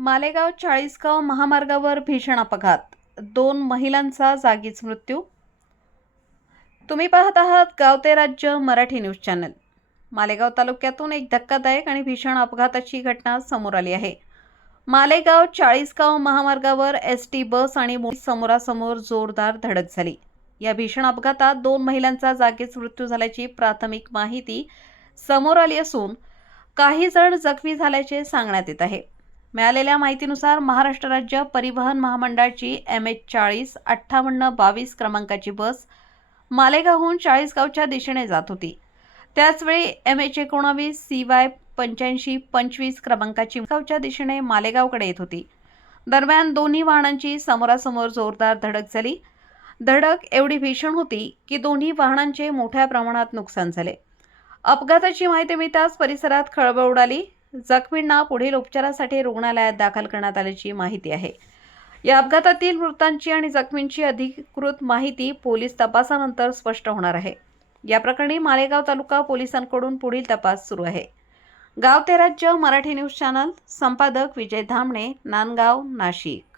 मालेगाव चाळीसगाव महामार्गावर भीषण अपघात, 2 महिलांचा जागीच मृत्यू। तुम्ही पाहत आहात गाव ते राज्य मराठी न्यूज चॅनल। मालेगाव तालुक्यातून एक धक्कादायक आणि भीषण अपघाताची घटना समोर आली आहे। मालेगाव चाळीसगाव महामार्गावर एसटी बस आणि समोरासमोर जोरदार धडक झाली। या भीषण अपघातात 2 महिलांचा जागीच मृत्यू झाल्याची प्राथमिक माहिती समोर आली असून काही जण जखमी झाल्याचे सांगण्यात येत आहे। मिळालेल्या माहितीनुसार महाराष्ट्र राज्य परिवहन महामंडळाची MH405822 क्रमांकाची बस मालेगावहून चाळीसगावच्या दिशेने जात होती। त्याचवेळी MH19 CY 8525 क्रमांकाची गावच्या दिशेने मालेगावकडे येत होती। दरम्यान दोन्ही वाहनांची समोरासमोर जोरदार धडक झाली। धडक एवढी भीषण होती की दोन्ही वाहनांचे मोठ्या प्रमाणात नुकसान झाले। अपघाताची माहिती मिळताच परिसरात खळबळ उडाली। जखमींना पुढील उपचारासाठी रुग्णालयात दाखल करण्यात आल्याची माहिती आहे। या अपघातातील मृतांची आणि जखमींची अधिकृत माहिती पोलीस तपासानंतर स्पष्ट होणार आहे। या प्रकरणी मालेगाव तालुका पोलिसांकडून पुढील तपास सुरू आहे। गाव ते राज्य मराठी न्यूज चॅनल, संपादक विजय धामणे, नांदगाव, नाशिक।